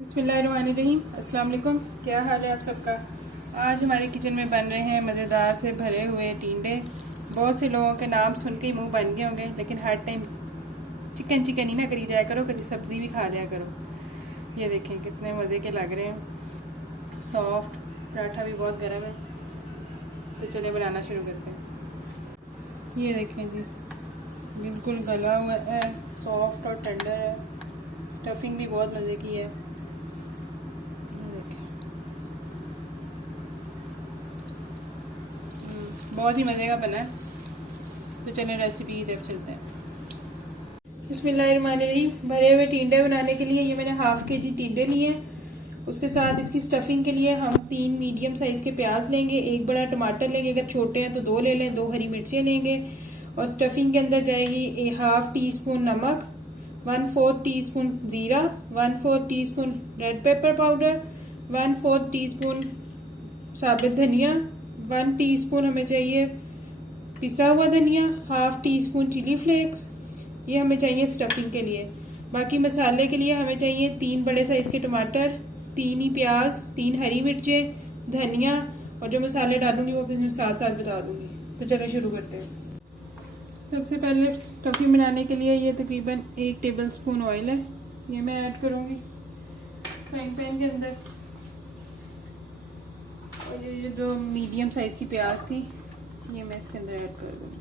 बिस्मिल्लाहिर्रहमानिर्रहीम। अस्सलाम वालेकुम। क्या हाल है आप सबका। आज हमारे किचन में बन रहे हैं मज़ेदार से भरे हुए टींडे। बहुत से लोगों के नाम सुन के ही मुँह बन गए होंगे, लेकिन हर टाइम चिकन चिकन ही ना करी जाया करो, कभी सब्ज़ी भी खा लिया करो। ये देखें कितने मज़े के लग रहे हैं, सॉफ्ट। पराठा भी बहुत गर्म है, तो चलिए बनाना शुरू करते हैं। ये देखें जी, बिल्कुल गला हुआ है, सॉफ्ट और टेंडर है। स्टफिंग भी बहुत मज़े की है। बहुत ही मज़े का बना है। तो चलिए रेसिपी की तरफ चलते हैं। बिस्मिल्लाहिर्रहमानिर्रहीम। भरे हुए टींडे बनाने के लिए ये मैंने हाफ केजी टींडे लिए हैं। उसके साथ इसकी स्टफिंग के लिए हम 3 मीडियम साइज़ के प्याज लेंगे, 1 बड़ा टमाटर लेंगे, अगर छोटे हैं तो 2 ले लें, 2 हरी मिर्चें लेंगे। और स्टफिंग के अंदर जाएगी हाफ टी स्पून नमक, 1/4 टी स्पून ज़ीरा, 1/4 teaspoon red pepper powder, 1/4 teaspoon साबित धनिया, 1 टीस्पून हमें चाहिए पिसा हुआ धनिया, half teaspoon chilli flakes. ये हमें चाहिए स्टफिंग के लिए। बाकी मसाले के लिए हमें चाहिए 3 बड़े साइज के टमाटर, 3 ही प्याज, 3 हरी मिर्चें, धनिया, और जो मसाले डालूंगी वो भी साथ साथ बता दूंगी। तो चलो शुरू करते हैं। सबसे पहले स्टफिंग बनाने के लिए ये तकरीबन 1 टेबल स्पून ऑयल है, ये मैं ऐड करूंगी फ्राइंग पैन के अंदर। और ये जो मीडियम साइज की प्याज थी ये मैं इसके अंदर ऐड कर दूँगी।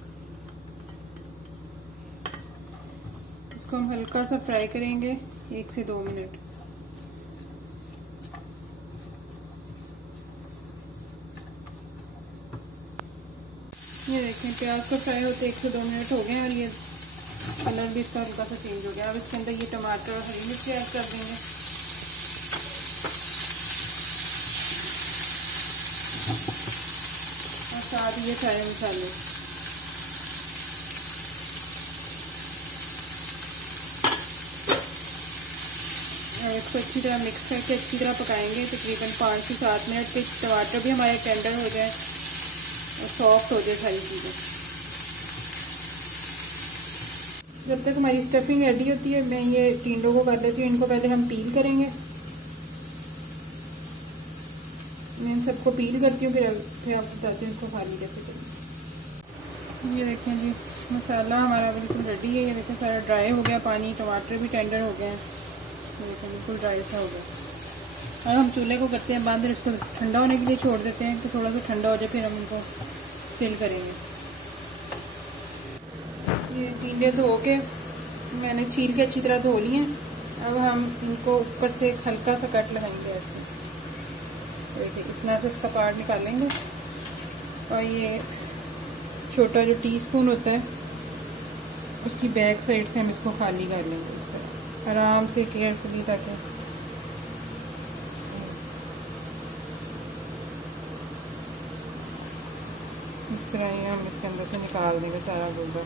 इसको हम हल्का सा फ्राई करेंगे 1 से 2 मिनट। ये देखें प्याज को फ्राई होते 1 से 2 मिनट हो गए हैं और ये कलर भी इसका हल्का सा चेंज हो गया। अब इसके अंदर ये टमाटर और हरी मिर्ची ऐड कर देंगे। और साथ ये सारे मसाले। और इसको अच्छी तरह मिक्स करके अच्छी तरह पकाएंगे तकरीबन 5 से 7 मिनट के। टमाटर भी हमारे टेंडर हो जाए और सॉफ्ट हो जाए सारी चीज़ें। जब तक हमारी स्टफिंग रेडी होती है मैं ये टींडों को कर लेती हूँ। इनको पहले हम पील करेंगे। मैं इन सबको पील करती हूँ, फिर आप बताती हूँ इसको खाली कैसे करें। ये देखें जी मसाला हमारा बिल्कुल रेडी है। ये देखें सारा ड्राई हो गया पानी, टमाटर भी टेंडर हो गए हैं। देखें बिल्कुल ड्राई सा हो गया। अब हम चूल्हे को करते हैं बंद, इसको ठंडा होने के लिए छोड़ देते हैं कि थोड़ा सा ठंडा हो जाए, फिर हम इनको फिल करेंगे। ये टींडे धो के मैंने छील के अच्छी तरह धो लिए। अब हम इनको ऊपर से हल्का सा कट लगाएंगे ऐसे। देखिए इतना सा इसका पार्ट निकालेंगे। और ये छोटा जो टीस्पून होता है उसकी बैक साइड से हम इसको खाली कर लेंगे इस तरह आराम से केयरफुली, ताकि इस तरह ही हम इसके अंदर से निकाल देंगे सारा गोबर।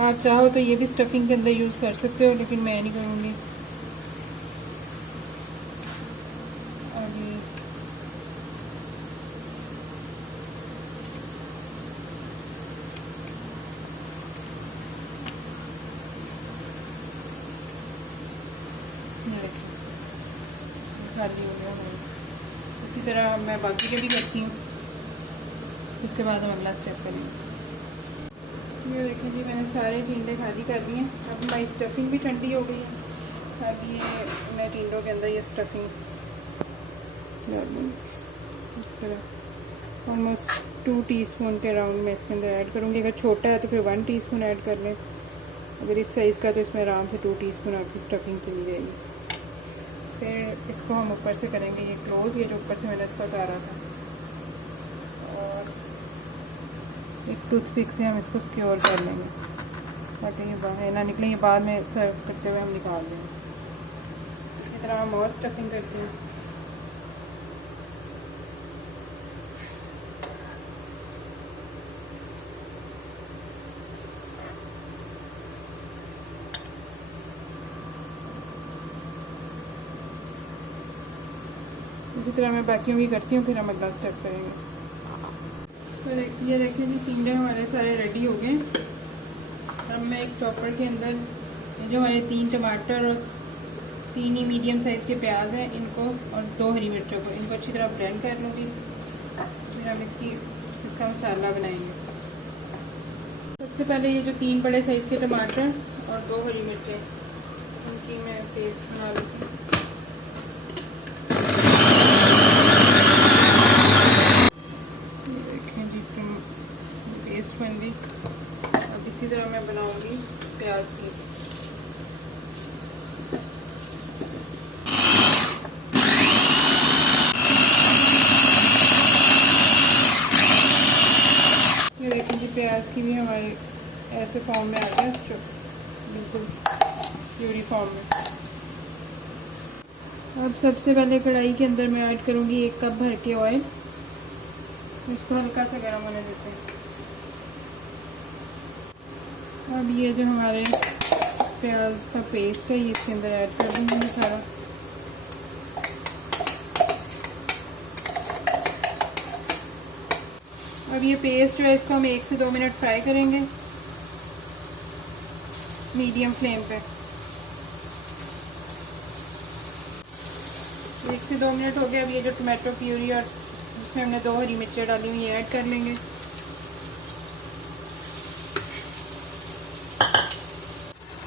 आप चाहो तो ये भी स्टफिंग के अंदर यूज़ कर सकते हो, लेकिन मैं नहीं करूँगी। खाली हो गया है। इसी तरह मैं बाकी के भी करती हूँ, उसके बाद हम अगला स्टेप करेंगे। ये देखिए जी मैंने सारे टींडे खाली कर दिए। अब हमारी स्टफिंग भी ठंडी हो गई है। अब ये मैं टींडों के अंदर ये स्टफिंग डाल दूँगी इस तरह। ऑलमोस्ट 2 टीस्पून के अराउंड मैं इसके अंदर ऐड करूँगी। अगर छोटा है तो फिर 1 टीस्पून ऐड कर लें। अगर इस साइज़ का तो इसमें आराम से 2 टीस्पून आपकी स्टफिंग चली जाएगी। फिर इसको हम ऊपर से करेंगे ये क्लोज, ये जो ऊपर से मैंने इसको उतारा था, और एक टूथपिक से हम इसको सिक्योर कर लेंगे ताकि ये बाहर ना निकले। ये बाद में सर्व करते हुए हम निकाल देंगे। इसी तरह हम और स्टफिंग करते हैं। इसी तरह मैं बाकियों की करती हूँ, फिर हम अगला स्टेप करेंगे। तो ये देखिए जी टींडे हमारे सारे रेडी हो गए। अब मैं एक चॉपर के अंदर ये जो हमारे 3 टमाटर और 3 ही मीडियम साइज़ के प्याज हैं, इनको और 2 हरी मिर्चों को, इनको अच्छी तरह ब्लेंड कर लूँगी। फिर हम इसका मसाला बनाएंगे। सबसे पहले ये जो 3 बड़े साइज़ के टमाटर और 2 हरी मिर्चें, इनकी मैं पेस्ट बना लूँगी। देखें जी, पेस्ट बन गई। अब इसी तरह मैं बनाऊँगी प्याज की। ये देखें जी, प्याज की भी हमारे ऐसे फॉर्म में आ गया, बिल्कुल प्यूरी फॉर्म में। अब सबसे पहले कढ़ाई के अंदर मैं ऐड करूँगी 1 कप भर के ऑयल। इसको हल्का सा गर्म होने देते हैं। अब ये जो हमारे प्याज का पेस्ट है, ये इसके अंदर ऐड कर दूँगी मैं सारा। अब ये पेस्ट जो है, इसको हम 1 से 2 मिनट फ्राई करेंगे मीडियम फ्लेम पे। 1 से 2 मिनट हो गया। अब ये जो टमाटो प्यूरी और जिसमें हमने 2 हरी मिर्चें डाली हुई ये ऐड कर लेंगे।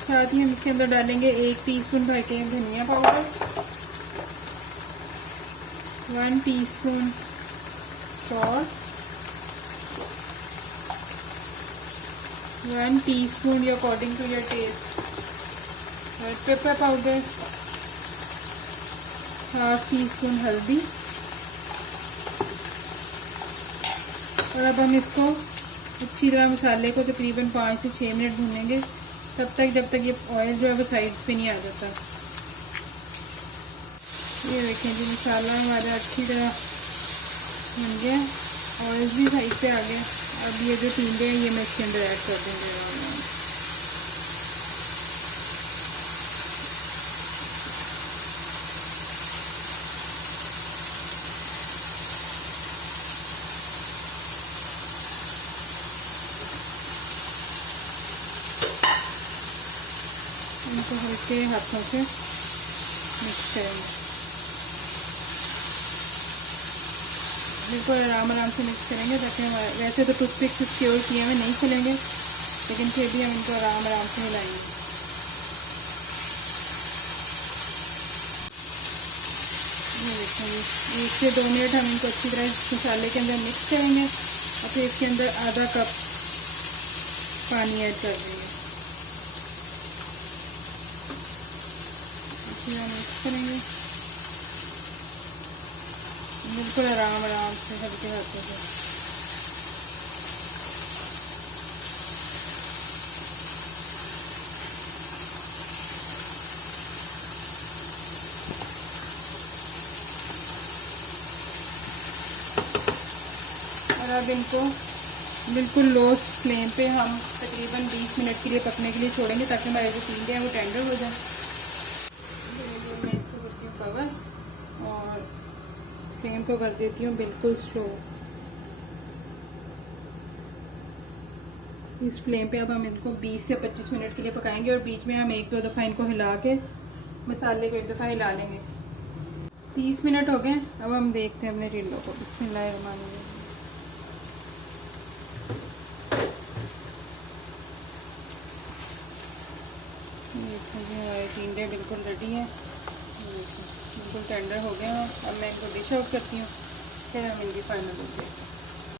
साथ ही हम इसके अंदर डालेंगे 1 टीस्पून भर के धनिया powder, 1 teaspoon salt, 1 teaspoon according to your taste red pepper powder, 1/2 teaspoon हल्दी। और अब हम इसको अच्छी तरह मसाले को तकरीबन 5 से 6 मिनट भूनेंगे, तब तक जब तक ये ऑयल जो है वो साइड्स पे नहीं आ जाता। ये देखें जी, मसाला हमारा अच्छी तरह बन गया, ऑयल भी साइड पे आ गया। अब ये जो टिंडे हैं ये मैं इसके अंदर ऐड कर दूँगी। इनको हल्के हाथों से मिक्स करेंगे, बिल्कुल आराम से मिक्स करेंगे ताकि हमारे, वैसे तो टूथपिक से सिक्योर किए हुए नहीं खुलेंगे, लेकिन फिर भी हम इनको आराम से हिलाएंगे। ये देखेंगे, 1 से 2 मिनट हम इनको अच्छी तरह मसाले के अंदर मिक्स करेंगे और फिर इसके अंदर आधा कप पानी ऐड कर देंगे। मिक्स करेंगे बिल्कुल आराम से हल्के हाथों से। और अब इनको बिल्कुल लो फ्लेम पे हम तकरीबन 20 मिनट के लिए पकने के लिए छोड़ेंगे ताकि हमारे जो टिंडे हैं वो टेंडर हो जाए। मैं इसको करती हूँ कवर और फ्लेम को कर देती हूँ बिल्कुल स्लो। इस फ्लेम पे अब हम इनको 20 से 25 मिनट के लिए पकाएंगे और बीच में हम 1-2 दफ़ा इनको हिला के मसाले को 1 दफ़ा हिला लेंगे। 30 मिनट हो गए। अब हम देखते हैं अपने टिंडों को। बिस्मिल्लाहिर्रहमानिर्रहीम। देखिए हमारे टिंडे बिल्कुल रेडी हैं, बिल्कुल टेंडर हो गए हैं। अब मैं इनको डिश आउट करती हूँ, फिर हम इनकी फाइनल लुक देखते हैं।